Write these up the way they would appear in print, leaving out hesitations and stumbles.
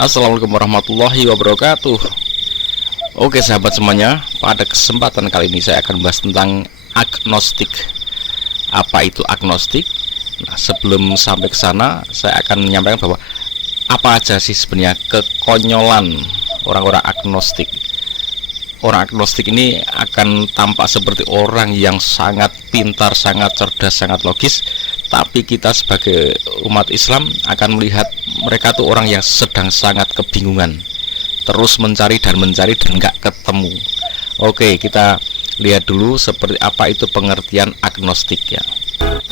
Assalamualaikum warahmatullahi wabarakatuh. Oke sahabat semuanya, pada kesempatan kali ini saya akan membahas tentang agnostik. Apa itu agnostik? Nah, sebelum sampai ke sana, saya akan menyampaikan bahwa apa aja sih sebenarnya kekonyolan orang-orang agnostik. Orang agnostik ini akan tampak seperti orang yang sangat pintar, sangat cerdas, sangat logis, tapi kita sebagai umat Islam akan melihat mereka tuh orang yang sedang sangat kebingungan, terus mencari dan nggak ketemu. Oke, kita lihat dulu seperti apa itu pengertian agnostik ya.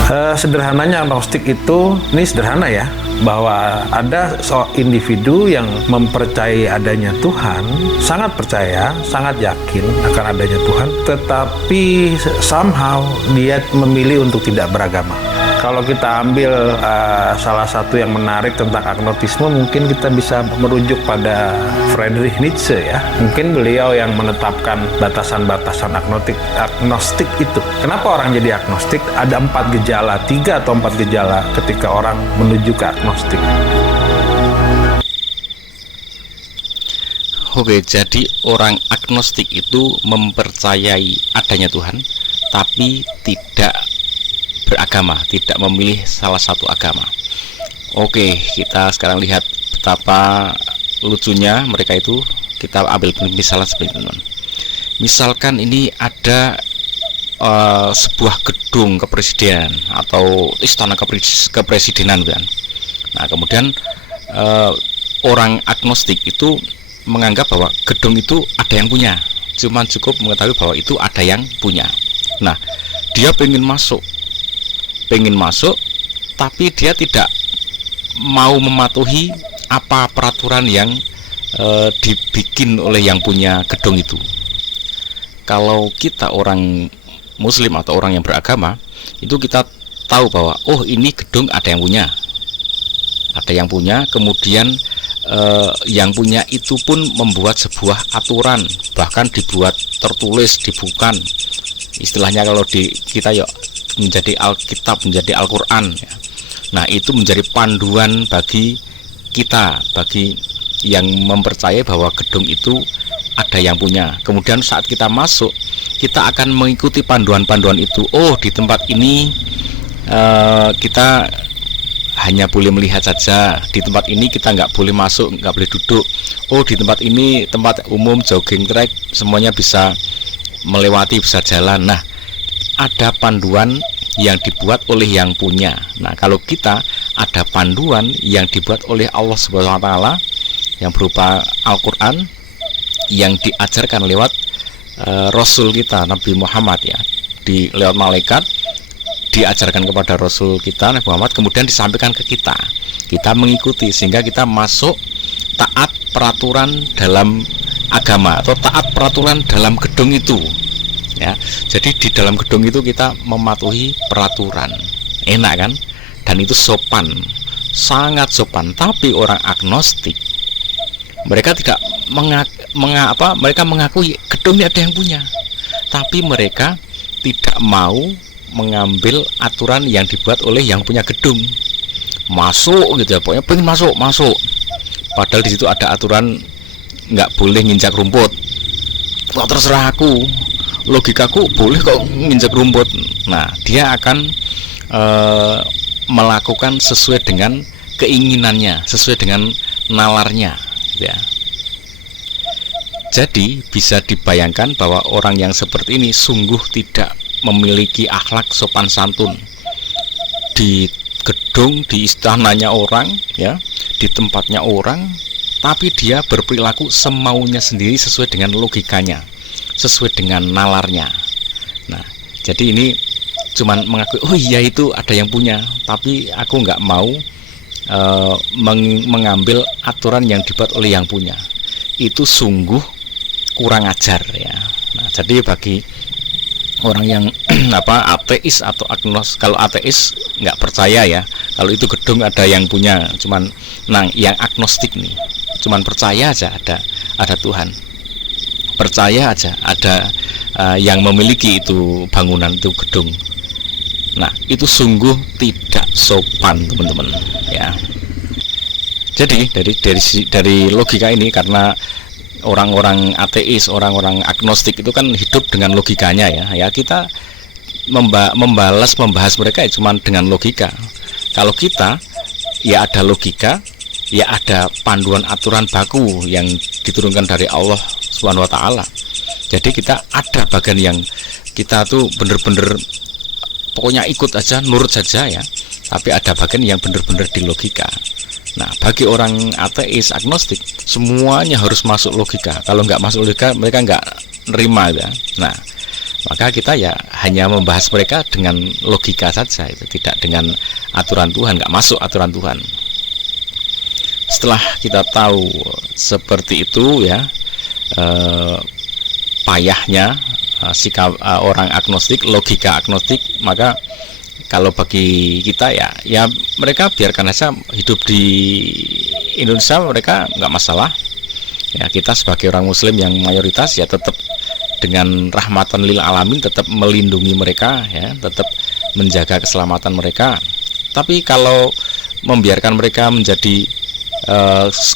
Sederhananya agnostik itu, ini sederhana ya, bahwa ada individu yang mempercayai adanya Tuhan, sangat percaya, sangat yakin akan adanya Tuhan, tetapi somehow dia memilih untuk tidak beragama. Kalau kita ambil salah satu yang menarik tentang agnostisme, mungkin kita bisa merujuk pada Friedrich Nietzsche ya. Mungkin beliau yang menetapkan batasan-batasan agnostik itu. Kenapa orang jadi agnostik? Ada 3 atau 4 gejala ketika orang menuju ke agnostik. Oke, jadi orang agnostik itu mempercayai adanya Tuhan, tapi tidak beragama, tidak memilih salah satu agama. Oke, kita sekarang lihat betapa lucunya mereka itu. Kita ambil misalnya seperti itu. Misalkan ini ada sebuah gedung kepresidenan atau istana kepresidenan kan. Nah, kemudian orang agnostik itu menganggap bahwa gedung itu ada yang punya, cuma cukup mengetahui bahwa itu ada yang punya. Nah, dia pengen masuk, tapi dia tidak mau mematuhi apa peraturan yang dibikin oleh yang punya gedung itu. Kalau kita orang Muslim atau orang yang beragama, itu kita tahu bahwa oh ini gedung ada yang punya, kemudian yang punya itu pun membuat sebuah aturan, bahkan dibuat tertulis, dibukukan. Istilahnya kalau di kita yuk menjadi Alkitab, menjadi Al-Quran ya. Nah, itu menjadi panduan bagi kita, bagi yang mempercayai bahwa gedung itu ada yang punya. Kemudian saat kita masuk, kita akan mengikuti panduan-panduan itu. Oh, di tempat ini kita hanya boleh melihat saja. Di tempat ini kita nggak boleh masuk, nggak boleh duduk. Oh, di tempat ini tempat umum, jogging track, semuanya bisa melewati, bisa jalan. Nah, ada panduan yang dibuat oleh yang punya. Nah, kalau kita ada panduan yang dibuat oleh Allah Subhanahu wa taala yang berupa Al-Qur'an yang diajarkan lewat Rasul kita Nabi Muhammad ya, lewat malaikat diajarkan kepada Rasul kita Nabi Muhammad, kemudian disampaikan ke kita. Kita mengikuti sehingga kita masuk taat peraturan dalam agama atau taat peraturan dalam gedung itu. Ya, jadi di dalam gedung itu kita mematuhi peraturan, enak kan? Dan itu sopan, sangat sopan. Tapi orang agnostik, mereka tidak mereka mengakui gedung ini ada yang punya, tapi mereka tidak mau mengambil aturan yang dibuat oleh yang punya gedung. Masuk gitu ya, pokoknya pengen masuk. Padahal di situ ada aturan nggak boleh nginjak rumput. Wah, terserah aku. Logikaku boleh kok nginjak rumput. Nah, dia akan melakukan sesuai dengan keinginannya, sesuai dengan nalarnya ya. Jadi bisa dibayangkan bahwa orang yang seperti ini sungguh tidak memiliki akhlak sopan santun. Di gedung, di istananya orang ya, di tempatnya orang, tapi dia berperilaku semaunya sendiri sesuai dengan logikanya, sesuai dengan nalarnya. Nah, jadi ini cuman mengakui, oh iya itu ada yang punya, tapi aku nggak mau mengambil aturan yang dibuat oleh yang punya. Itu sungguh kurang ajar ya. Nah, jadi bagi orang yang ateis atau agnostik, kalau ateis nggak percaya ya, kalau itu gedung ada yang punya, cuman yang agnostik nih cuman percaya aja ada Tuhan, percaya aja ada yang memiliki itu bangunan, itu gedung. Nah, itu sungguh tidak sopan teman-teman ya. Jadi dari logika ini, karena orang-orang ateis, orang-orang agnostik itu kan hidup dengan logikanya ya kita membahas mereka ya cuma dengan logika. Kalau kita ya ada logika, ya ada panduan aturan baku yang diturunkan dari Allah Subhanahu wa taala. Jadi kita ada bagian yang kita tuh bener-bener pokoknya ikut aja, nurut saja ya. Tapi ada bagian yang bener-bener di logika. Nah, bagi orang ateis, agnostik, semuanya harus masuk logika. Kalau nggak masuk logika, mereka nggak nerima ya. Nah, maka kita ya hanya membahas mereka dengan logika saja, itu tidak dengan aturan Tuhan, nggak masuk aturan Tuhan. Setelah kita tahu seperti itu ya, payahnya sikap orang agnostik, logika agnostik, maka kalau bagi kita ya mereka biarkan aja hidup di Indonesia, mereka nggak masalah ya. Kita sebagai orang Muslim yang mayoritas ya tetap dengan rahmatan lil alamin, tetap melindungi mereka ya, tetap menjaga keselamatan mereka. Tapi kalau membiarkan mereka menjadi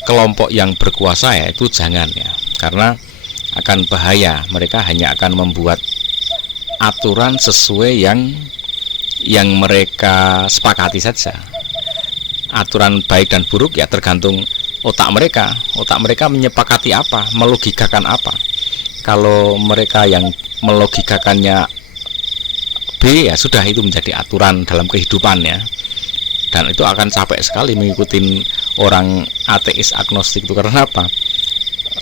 kelompok yang berkuasa ya, itu jangan ya, karena akan bahaya. Mereka hanya akan membuat aturan sesuai yang mereka sepakati saja. Aturan baik dan buruk ya tergantung otak mereka. Otak mereka menyepakati apa, melogikakan apa. Kalau mereka yang melogikakannya B ya sudah, itu menjadi aturan dalam kehidupan ya. Dan itu akan capek sekali mengikuti orang ateis agnostik itu. Karena apa?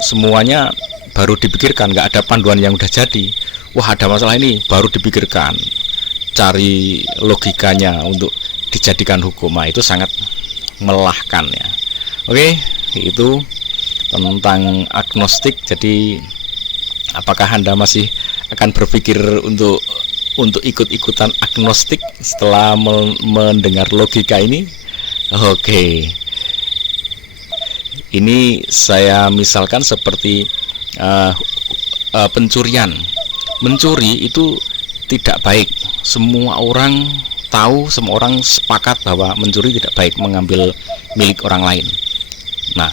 Semuanya baru dipikirkan, nggak ada panduan yang udah jadi. Wah, ada masalah ini, baru dipikirkan, cari logikanya untuk dijadikan hukum. Nah, itu sangat melelahkan ya. Oke, itu tentang agnostik. Jadi apakah Anda masih akan berpikir untuk ikut-ikutan agnostik setelah mendengar logika ini? Oke. Ini saya misalkan seperti pencurian. Mencuri itu tidak baik. Semua orang tahu, semua orang sepakat bahwa mencuri tidak baik, mengambil milik orang lain. Nah,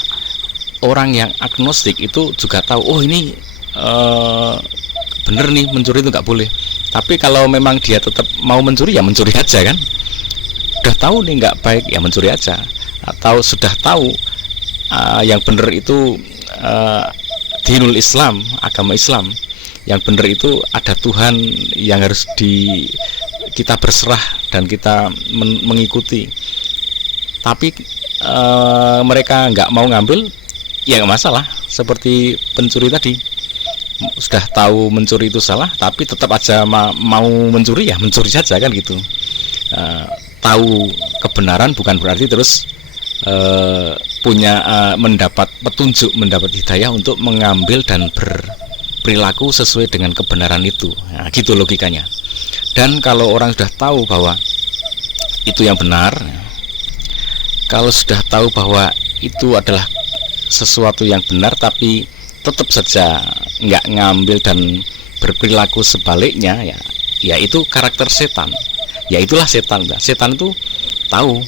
orang yang agnostik itu juga tahu, oh ini bener nih, mencuri itu nggak boleh. Tapi kalau memang dia tetap mau mencuri, ya mencuri aja kan. Sudah tahu nih nggak baik, ya mencuri aja. Atau sudah tahu yang bener itu dinul Islam, agama Islam. Yang benar itu ada Tuhan yang harus kita berserah dan kita mengikuti. Tapi mereka nggak mau ngambil, ya nggak masalah. Seperti pencuri tadi, sudah tahu mencuri itu salah, tapi tetap aja mau mencuri, ya mencuri saja kan gitu. Tahu kebenaran bukan berarti terus mendapat petunjuk, mendapat hidayah untuk mengambil dan berperilaku sesuai dengan kebenaran itu. Nah, gitu logikanya. Dan kalau orang sudah tahu bahwa itu yang benar, kalau sudah tahu bahwa itu adalah sesuatu yang benar, tapi tetap saja nggak ngambil dan berperilaku sebaliknya, ya itu karakter setan. Ya itulah setan. Setan itu tahu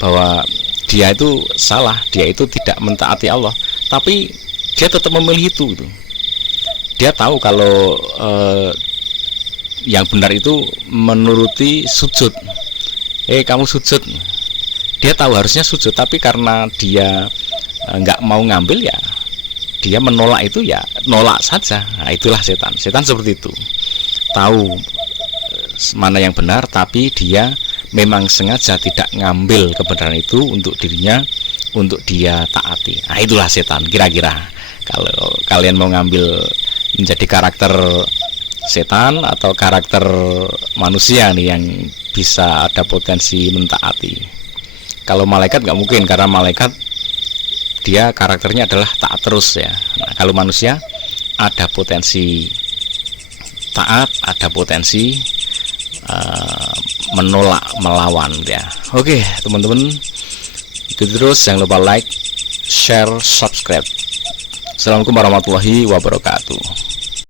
bahwa dia itu salah, dia itu tidak mentaati Allah, tapi dia tetap memilih itu. Dia tahu kalau yang benar itu menuruti sujud. Kamu sujud. Dia tahu harusnya sujud, tapi karena dia nggak mau ngambil, ya dia menolak itu, ya nolak saja. Nah, itulah setan. Setan seperti itu. Tahu mana yang benar, tapi dia memang sengaja tidak ngambil kebenaran itu untuk dirinya, untuk dia taati. Nah, itulah setan kira-kira. Kalau kalian mau ngambil menjadi karakter setan atau karakter manusia nih yang bisa ada potensi mentaati. Kalau malaikat nggak mungkin, karena malaikat dia karakternya adalah taat terus ya. Nah, kalau manusia ada potensi taat, ada potensi menolak, melawan ya. Oke teman-teman, ikuti terus, jangan lupa like, share, subscribe. Assalamualaikum warahmatullahi wabarakatuh.